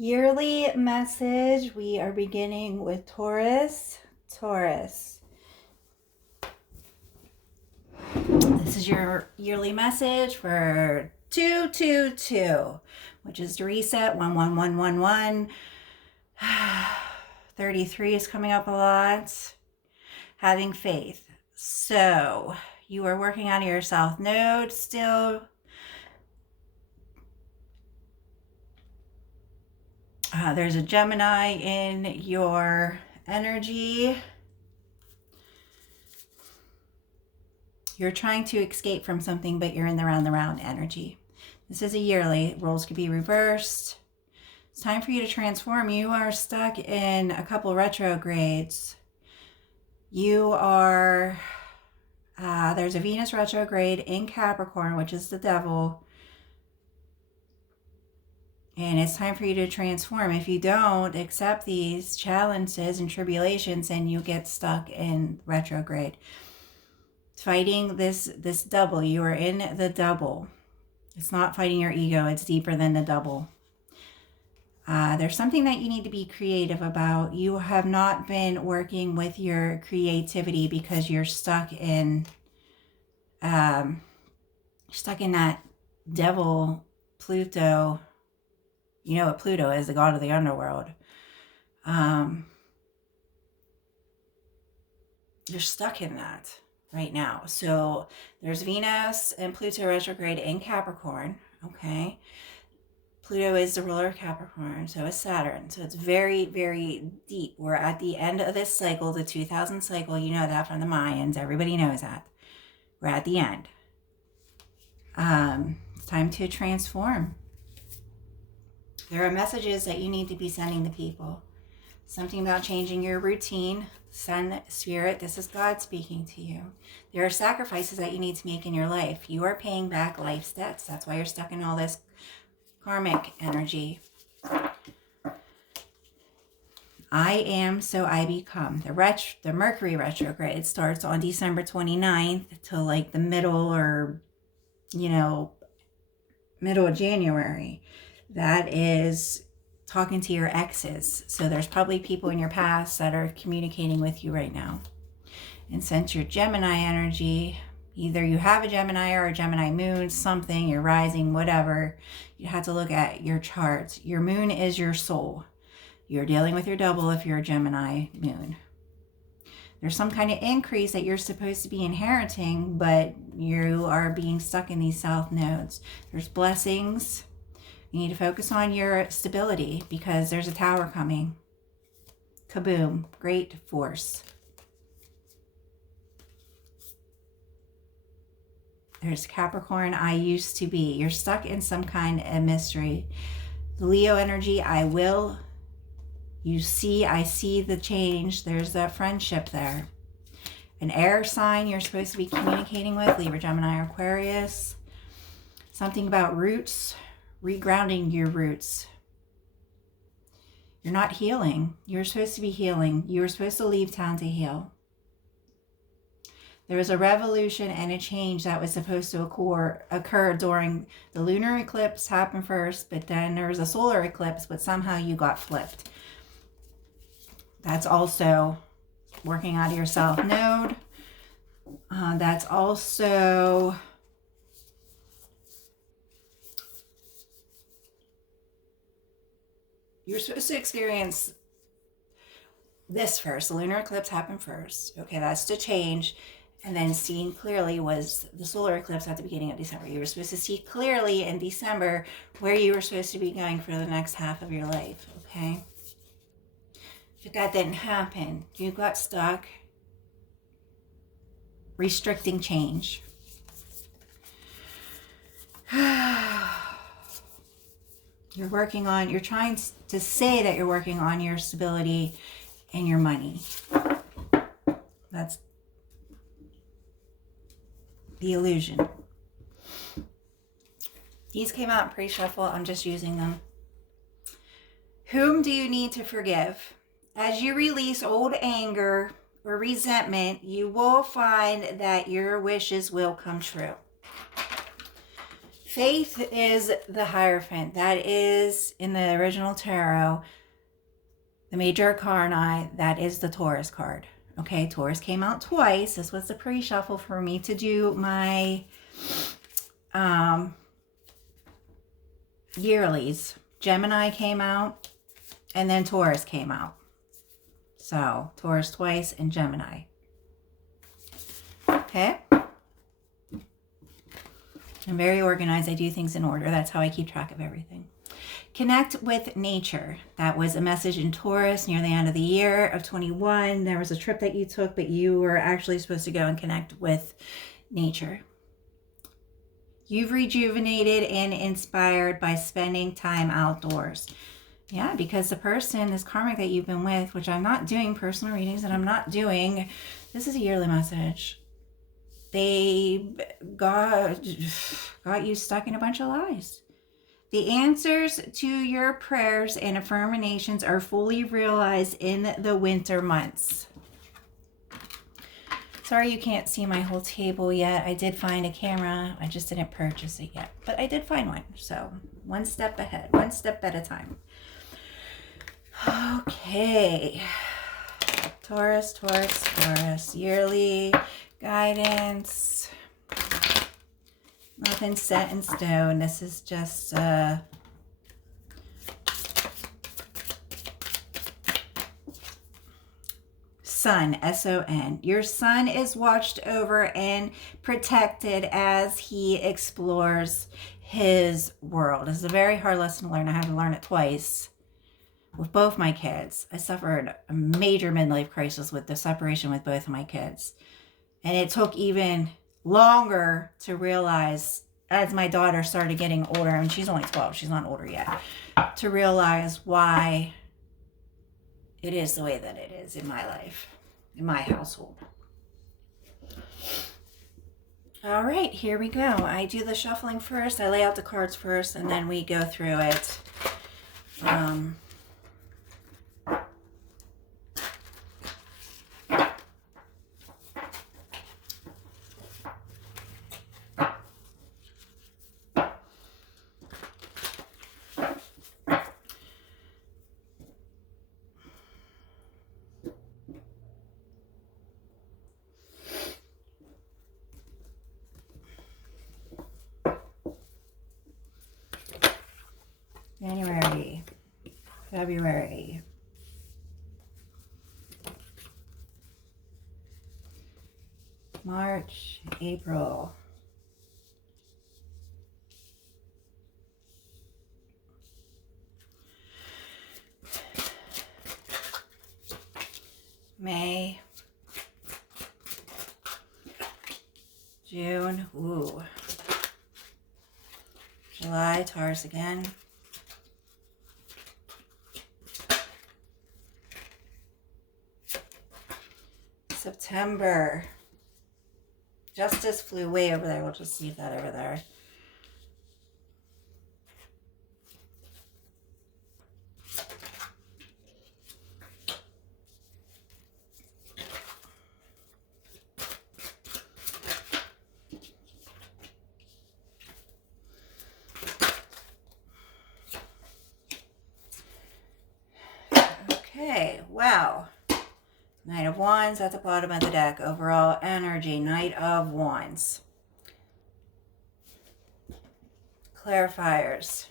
Yearly message. We are beginning with Taurus. This is your yearly message for 222, which is to reset 11111. 33 is coming up a lot. Having faith. So you are working on your South Node still. There's a Gemini in your energy. You're trying to escape from something, but you're in the round energy. This is a yearly. Roles could be reversed. It's time for you to transform. You are stuck in a couple retrogrades. You are, there's a Venus retrograde in Capricorn, which is the devil. And it's time for you to transform. If you don't accept these challenges and tribulations, then you get stuck in retrograde. Fighting this double. You are in the double. It's not fighting your ego. It's deeper than the double. There's something that you need to be creative about. You have not been working with your creativity because you're stuck in that devil Pluto. You know what Pluto is, the god of the underworld. You're stuck in that right now. So there's Venus and Pluto retrograde in Capricorn, okay? Pluto is the ruler of Capricorn, so is Saturn. So it's very, very deep. We're at the end of this cycle, the 2000 cycle. You know that from the Mayans. Everybody knows that. We're at the end. It's time to transform. There are messages that you need to be sending to people. Something about changing your routine. Sun, Spirit, this is God speaking to you. There are sacrifices that you need to make in your life. You are paying back life's debts. That's why you're stuck in all this karmic energy. I am, so I become. The Mercury retrograde starts on December 29th till like the middle of January. That is talking to your exes. So there's probably people in your past that are communicating with you right now. And since your Gemini energy, either you have a Gemini or a Gemini moon, something, you're rising, whatever, you have to look at your charts. Your moon is your soul. You're dealing with your double if you're a Gemini moon. There's some kind of increase that you're supposed to be inheriting, but you are being stuck in these south nodes. There's blessings. You need to focus on your stability because there's a tower coming. Kaboom. Great force. There's Capricorn. I used to be. You're stuck in some kind of mystery. The Leo energy. I will. I see the change. There's that friendship there. An air sign you're supposed to be communicating with. Libra, Gemini, Aquarius. Something about roots. Regrounding your roots. You're not healing. You're supposed to be healing. You were supposed to leave town to heal. There was a revolution and a change that was supposed to occur during the lunar eclipse happened first, but then there was a solar eclipse, but somehow you got flipped. That's also working out of your South Node. That's also you're supposed to experience this first. The lunar eclipse happened first. Okay, that's to change. And then seeing clearly was the solar eclipse at the beginning of December. You were supposed to see clearly in December where you were supposed to be going for the next half of your life, okay? But that didn't happen. You got stuck restricting change. You're trying to say that you're working on your stability and your money. That's the illusion. These came out pre-shuffle. I'm just using them. Whom do you need to forgive? As you release old anger or resentment, you will find that your wishes will come true. Faith is the Hierophant. That is, in the original tarot, the Major Arcana. That is the Taurus card. Okay, Taurus came out twice. This was the pre-shuffle for me to do my yearlies. Gemini came out, and then Taurus came out. So, Taurus twice and Gemini. Okay. I'm very organized. I do things in order. That's how I keep track of everything. Connect with nature. That was a message in Taurus near the end of the year of 21. There was a trip that you took, but you were actually supposed to go and connect with nature. You've rejuvenated and inspired by spending time outdoors. Yeah, because the person, this karmic that you've been with, which I'm not doing personal readings and I'm not doing, this is a yearly message. They got you stuck in a bunch of lies. The answers to your prayers and affirmations are fully realized in the winter months. Sorry you can't see my whole table yet. I did find a camera. I just didn't purchase it yet. But I did find one. So one step ahead. One step at a time. Okay. Taurus, Taurus, Taurus. Yearly guidance. Nothing set in stone. This is just Sun, S-O-N. Your son is watched over and protected as he explores his world. It's a very hard lesson to learn. I had to learn it twice with both my kids. I suffered a major midlife crisis with the separation with both of my kids. And it took even longer to realize as my daughter started getting older, and she's only 12, she's not older yet, to realize why it is the way that it is in my life, in my household. All right, here we go. I do the shuffling first. I lay out the cards first, and then we go through it. January, February, March, April, May, June, ooh, July, Taurus again, September. Justice flew way over there. We'll just leave that over there. Okay, wow. Knight of Wands at the bottom of the deck. Overall energy, Knight of Wands. Clarifiers.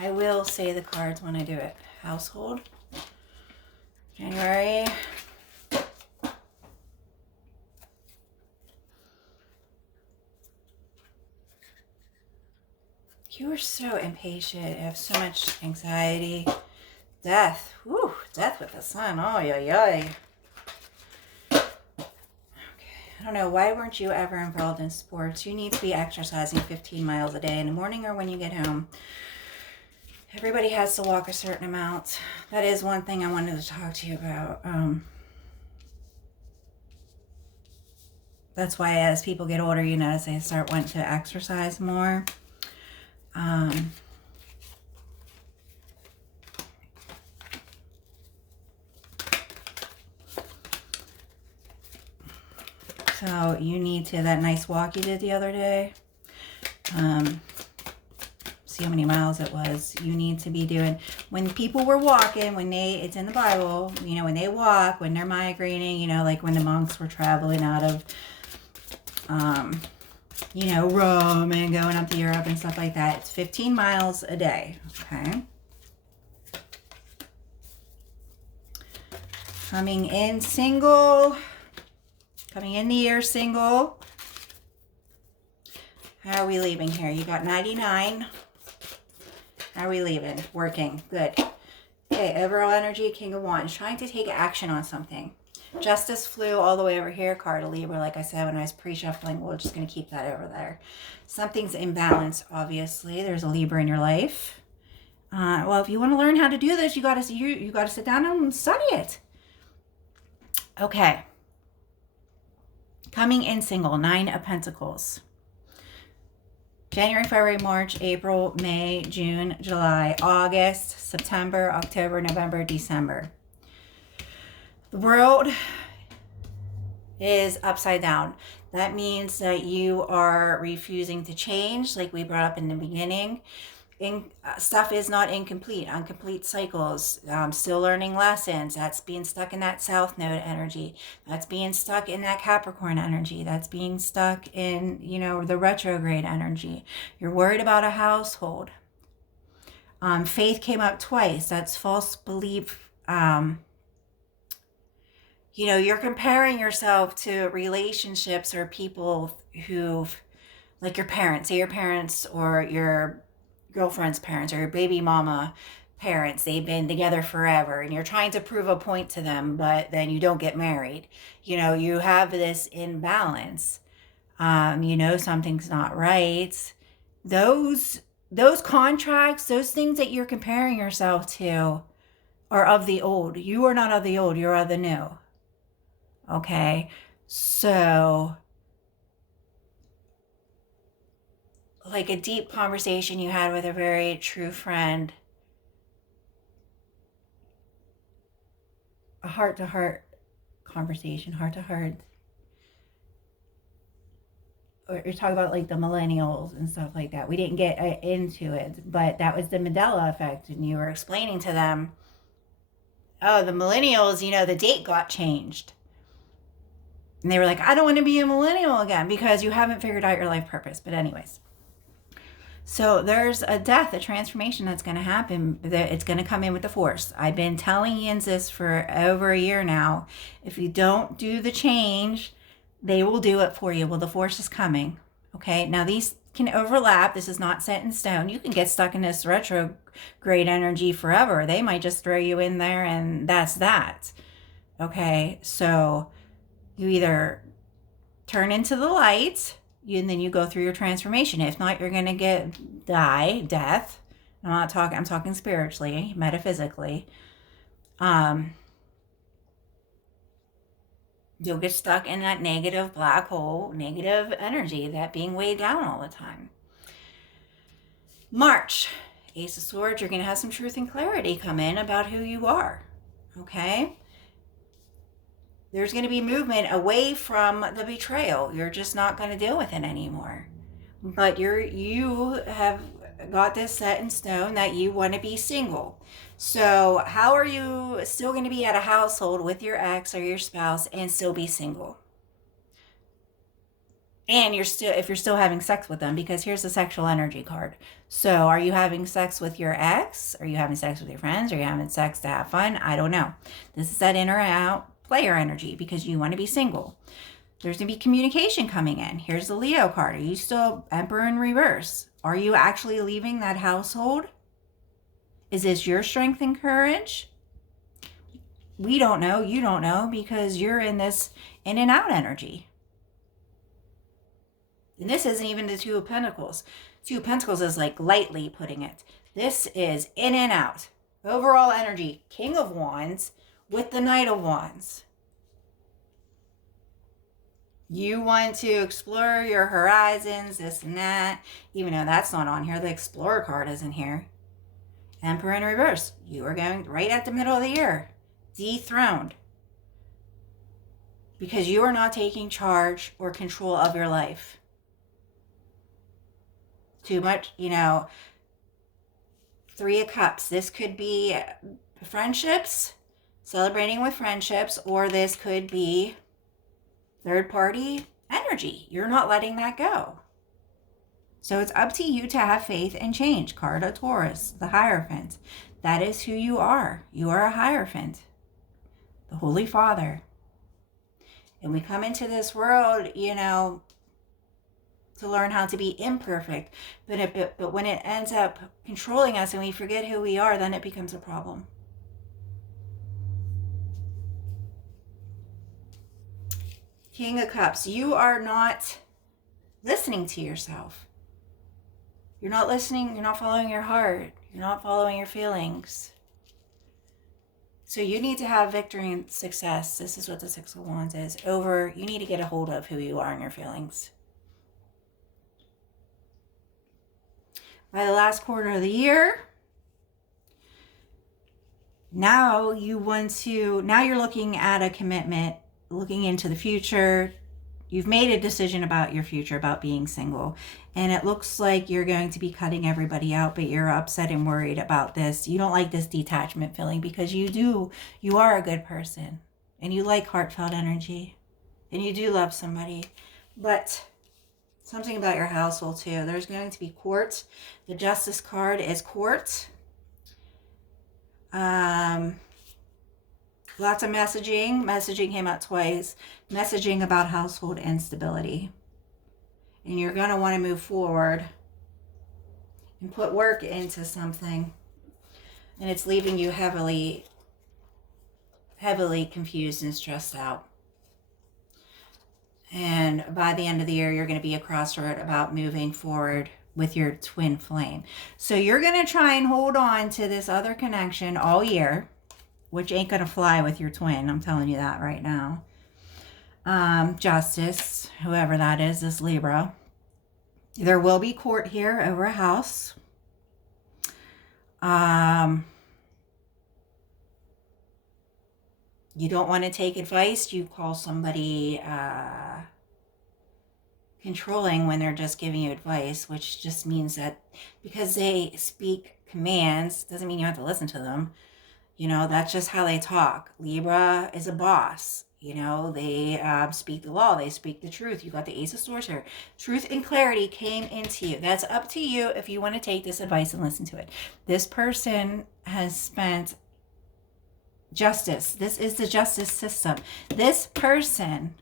I will say the cards when I do it. Household. January. You are so impatient. You have so much anxiety. Death. Whew. Death with the sun. Oh, yeah. Okay. I don't know. Why weren't you ever involved in sports? You need to be exercising 15 miles a day in the morning or when you get home. Everybody has to walk a certain amount. That is one thing I wanted to talk to you about. That's why as people get older, you notice they start wanting to exercise more. So you need to, that nice walk you did the other day. See how many miles it was. You need to be doing, when people were walking, it's in the Bible, you know, when they walk, when they're migrating, you know, like when the monks were traveling out of, you know, Rome and going up to Europe and stuff like that. It's 15 miles a day, okay? Coming in single, coming in the year single. How are we leaving here? You got 99. How are we leaving? Working. Good. Okay, overall energy, King of Wands. Trying to take action on something. Justice flew all the way over here. Card of Libra, like I said when I was pre-shuffling. We're just going to keep that over there. Something's imbalanced, obviously. There's a Libra in your life. Well, if you want to learn how to do this, you got to sit down and study it. Okay. Coming in single. 9 of Pentacles. January, February, March, April, May, June, July, August, September, October, November, December. The world is upside down. That means that you are refusing to change, like we brought up in the beginning. Stuff is not incomplete, incomplete cycles, still learning lessons. That's being stuck in that South Node energy. That's being stuck in that Capricorn energy. That's being stuck in, you know, the retrograde energy. You're worried about a household. Faith came up twice. That's false belief. You know, you're comparing yourself to relationships or people who've, like your parents, say your parents or your girlfriend's parents or your baby mama parents. They've been together forever and you're trying to prove a point to them, but then you don't get married. You know, you have this imbalance. You know, something's not right. Those contracts, those things that you're comparing yourself to are of the old. You are not of the old, you're of the new. Okay, so like a deep conversation you had with a very true friend, a heart-to-heart conversation, heart-to-heart, or you're talking about like the millennials and stuff like that. We didn't get into it, but that was the Mandela effect, and you were explaining to them, oh, the millennials, you know, the date got changed. And they were like, I don't want to be a millennial again because you haven't figured out your life purpose. But anyways. So there's a death, a transformation that's going to happen. It's going to come in with the force. I've been telling Yins this for over a year now. If you don't do the change, they will do it for you. Well, the force is coming. Okay. Now these can overlap. This is not set in stone. You can get stuck in this retrograde energy forever. They might just throw you in there and that's that. Okay. So you either turn into the light, and then you go through your transformation. If not, you're going to death. I'm talking spiritually, metaphysically. You'll get stuck in that negative black hole, negative energy, that being weighed down all the time. March, Ace of Swords, you're going to have some truth and clarity come in about who you are. Okay? There's going to be movement away from the betrayal. You're just not going to deal with it anymore. But you have got this set in stone that you want to be single. So how are you still going to be at a household with your ex or your spouse and still be single? And if you're still having sex with them, because here's the sexual energy card. So are you having sex with your ex? Are you having sex with your friends? Are you having sex to have fun? I don't know. This is that in or out player energy because you want to be single. There's going to be communication coming in. Here's the Leo card. Are you still Emperor in reverse? Are you actually leaving that household? Is this your strength and courage? We don't know. You don't know because you're in this in and out energy. And this isn't even the Two of Pentacles. Two of Pentacles is like lightly putting it. This is in and out. Overall energy. King of Wands with the Knight of Wands. You want to explore your horizons, this and that. Even though that's not on here. The Explorer card isn't here. Emperor in reverse. You are going right at the middle of the year. Dethroned. because you are not taking charge or control of your life. Too much, you know, Three of Cups. This could be friendships, celebrating with friendships, or this could be third party energy. You're not letting that go. So it's up to you to have faith and change. Card of Taurus, the Hierophant. That is who you are. You are a Hierophant, the Holy Father. And we come into this world, you know, to learn how to be imperfect. But when it ends up controlling us and we forget who we are, then it becomes a problem. King of Cups, you are not listening to yourself. You're not listening, you're not following your heart. You're not following your feelings. So you need to have victory and success. This is what the Six of Wands is. You need to get a hold of who you are and your feelings. By the last quarter of the year, now you're looking at a commitment, looking into the future. You've made a decision about your future, about being single. And it looks like you're going to be cutting everybody out, but you're upset and worried about this. You don't like this detachment feeling because you are a good person and you like heartfelt energy and you do love somebody. But something about your household too. There's going to be court. The Justice card is court. Lots of messaging. Messaging came out twice. Messaging about household instability. And you're going to want to move forward and put work into something. And it's leaving you heavily confused and stressed out. And by the end of the year, you're going to be a crossroad about moving forward with your twin flame. So you're going to try and hold on to this other connection all year, which ain't going to fly with your twin. I'm telling you that right now. Justice, whoever that is Libra. There will be court here over a house. You don't want to take advice. You call somebody controlling when they're just giving you advice, which just means that because they speak commands, doesn't mean you have to listen to them. You know, that's just how they talk. Libra is a boss. You know, they speak the law. They speak the truth. You got the Ace of Swords here. Truth and clarity came into you. That's up to you if you want to take this advice and listen to it. This person has spent justice. This is the justice system. This person,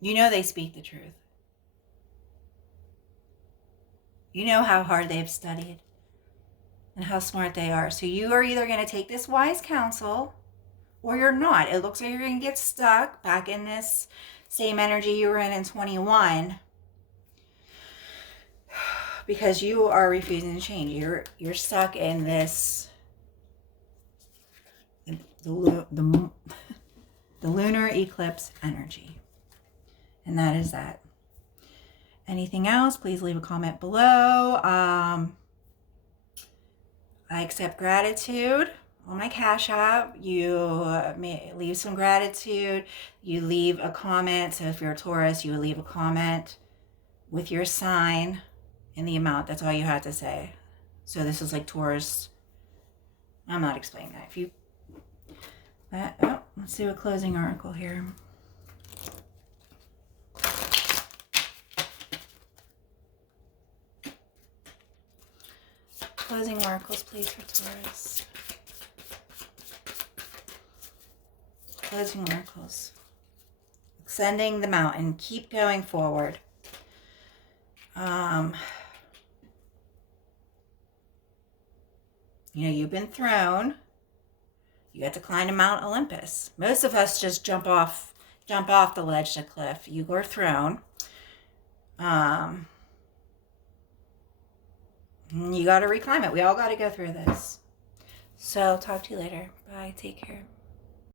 you know they speak the truth. You know how hard they've studied and how smart they are. So you are either going to take this wise counsel or you're not. It looks like you're going to get stuck back in this same energy you were in 21 because you are refusing to change. You're stuck in this the lunar eclipse energy. And that is that. Anything else, please leave a comment below. I accept gratitude on my Cash App. You may leave some gratitude. You leave a comment. So if you're a Taurus, you leave a comment with your sign and the amount. That's all you have to say. So this is like Taurus. I'm not explaining that. If you let's do a closing oracle here. Closing oracles, please, for Taurus. Closing oracles. Ascending the mountain. Keep going forward. You know, you've been thrown. You got to climb to Mount Olympus. Most of us just jump off the ledge to cliff. You were thrown. You got to reclimb it. We all got to go through this. So talk to you later. Bye. Take care.